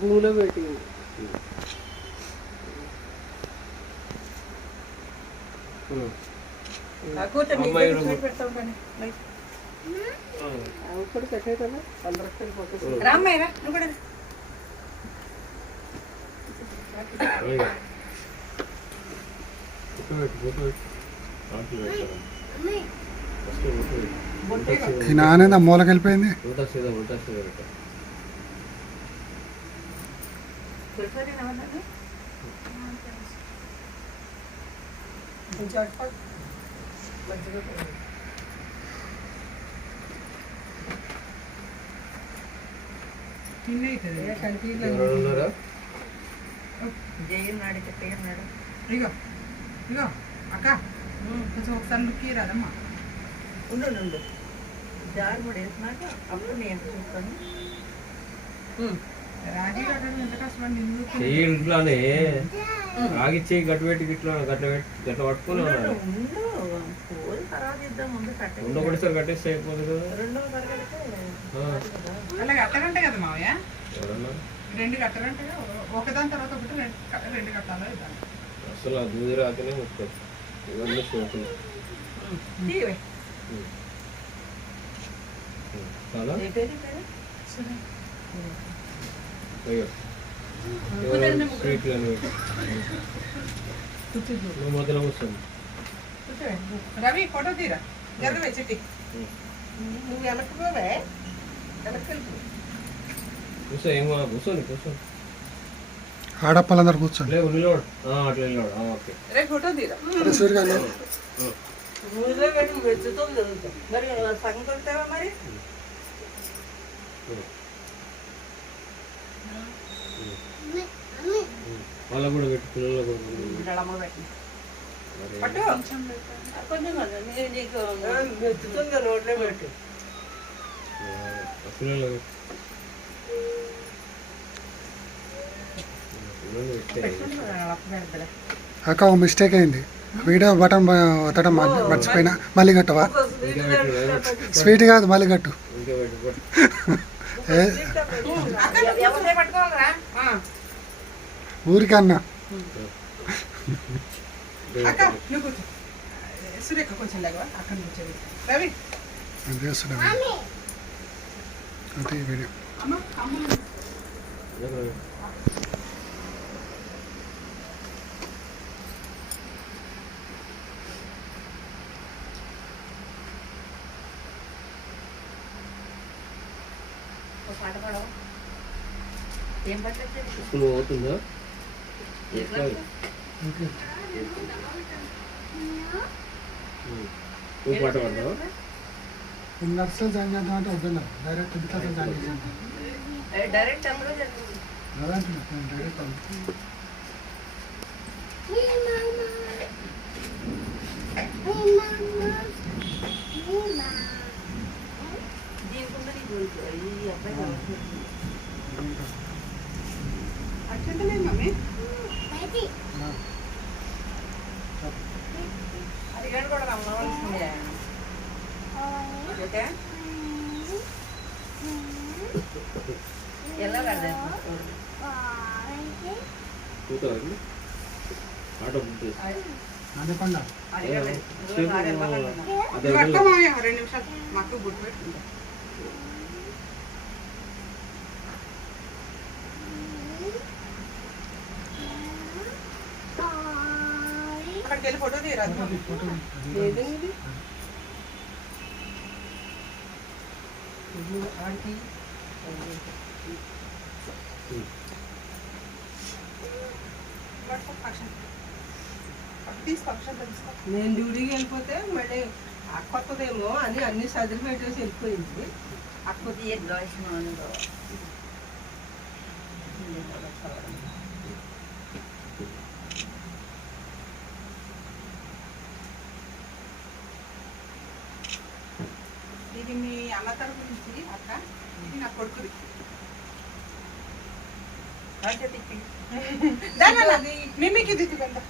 భూమిలో పెట్టింది. కూడా పెట్టేటా అందరూ రామ్మాయిరా నువ్వు కూడా నానేది ఆ మూలకి వెళ్ళిపోయింది. జయన్నాడు పేరున్నాడు. ఇగో ఇగో అక్క కొంచెం ఒకసారి లుక్కి రాదమ్మా. ఉండు జారు కూడా వేసినాక అప్పుడు నేను చూస్తాను. రాజీ కట్టడం ఎంత కష్టపడి ఇంట్లోనే ఆగిచ్చి గట్టు పట్టుకుని తర్వాత ఇద్దాం ముందు కట్టే ఒకటిసారి కట్టేస్తే అయిపోతుంది కదా. రెండో తరగతి అలా కట్టరంటే కదా మావయ్య, రెండు కట్టరంటే ఒకదాని తర్వాత ఒకటి రెండు కట్టాలో ఇద్దాం. అసలు ఆ దూది రాకనే ముక్కదు ఇవన్నీ సోకులు చాలా స్వీట్లని మొదలు వస్తుంది. రవి ఫోటో తీరా జరగవే చెట్టి. నువ్వు వెనక్కిపోవే వెనక్కి కూర్చో ఏమో కూర్చోండి ఆడప్పలందరూ కూర్చోండి. లేదు నిలబడు అట్లా నిలబడు. ఓకే రే ఫోటో తీరా. నువ్వులో పెట్టి వెచ్చుతో జరుగుతాం. మరి సగం కొడతావా మరి? వాళ్ళకు కూడా పెట్టి పిల్లలు కూడా నీకు వెచ్చుతుందా రోడ్లో పెట్టి పిల్లలు అక్క ఓ మిస్టేక్ అయింది. వీడియో బటన్ ఒత్తడం మర్చిపోయినా. మళ్ళీ కట్టవా? స్వీట్ కాదు మళ్ళీ కట్టు. ఊరికన్నా సురేఖ కొంచెం లేవా అక్కడ కూర్చోండి. రవి చేస్తున్నా అంతే వీడియో. ఏం పట్టలేదు స్కూల్ పోతుందా? నువ్వు పాట పడతావా? నర్సులు జాయిన్ చేద్దాం అంటే వద్దన్నారు. డైరెక్ట్ 10th క్లాస్ జాయిన్ చేసాను. డైరెక్ట్ అందులో జరిగింది. డైరెక్ట్ ఈ అబ్బాయి అట్లనే మమ్మీ అది గంట కూడా రమ్మవలసిందే. ఓకే ఎలా కడదా ఆటో అనుకుండా అక్క మామయ్య 2 నిమిషాలు మాకు గుర్తు పెట్టుకుంటా. అక్కడికి వెళ్ళి ఫోటో తీయరాదు. నేను డ్యూటీకి వెళ్ళిపోతే మళ్ళీ అక్కొత్తదేమో అని అన్ని సదిరి పెట్టేసి వెళ్ళిపోయింది. అక్కది ఏ గ్లాస్ అనుభవం ఇది మీ అమ్మ తరపు నుంచి అక్క, ఇది నా కొడుకుది. మిమ్మీకి దిద్దు కదా.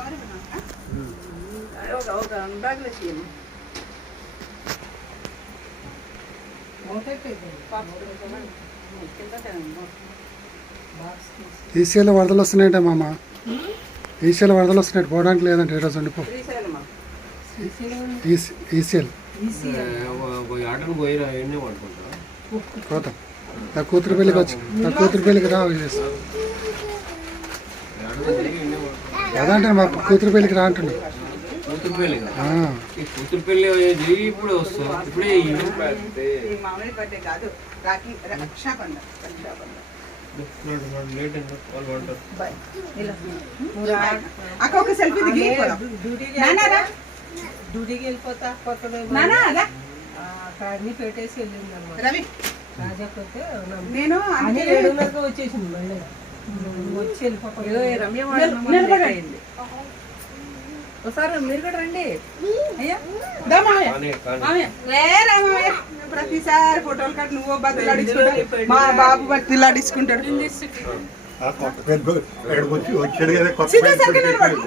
కవర్ ఇవ్వనా? ఒక బ్యాగ్లో తీయము. కింద తినము. ఈసీఎల్ వరదలు వస్తున్నాయంటే మామ, ఈసీఎల్ వరదలు వస్తున్నాయి, పోవడానికి లేదంటే ఈరోజు ఉండిపో. శ్రీశైలమా? ఈసీఎల్ ఆటను పోయిరా ఎన్నే పడుకుంటా పోతాం. నా కూతురు పెళ్ళికి వచ్చి, నా కూతురు పెళ్ళికి రా అదంటే మా కూతురు పెళ్ళికి రా అంటున్నా. కూతురు పెళ్ళి ఆ, ఈ కూతురు పెళ్ళి అయ్యేది ఇప్పుడే వస్తాం, ఇప్పుడే ఈ మామయ్య బర్త్డే కాదు, రాఖీ రక్షాబంధన్. లేట్ అయింది వాళ్ళు అంటారు. బాయ్. అక్క ఒక సెల్ఫీ దిగి నానా డ్యూటీకి వెళ్ళిపోతా కొత్తదే అక్కడ అన్ని పెట్టేసి వెళ్ళింది అనమాట. రవి రాజాకపోతే నేను అన్ని 7:30 వచ్చేసింది మళ్ళీ వచ్చి వెళ్ళిపోతా. ఏదో ఈ రమ్య వాడడం లేట్ అయింది. ఒకసారి మీరు కూడా రండి. అయ్యా దా మామయ్య. కానీ కానీ మామయ్య లేరా మామయ్య, ప్రతిసారి ఫోటోలు కట్ నువ్వు బతులాడించుకుంటాడు, మా బాబు బతులాడించుకుంటాడు. కొత్త పెద్ద వచ్చాడు కదా కొత్త సీదా సరికి నిలబడు.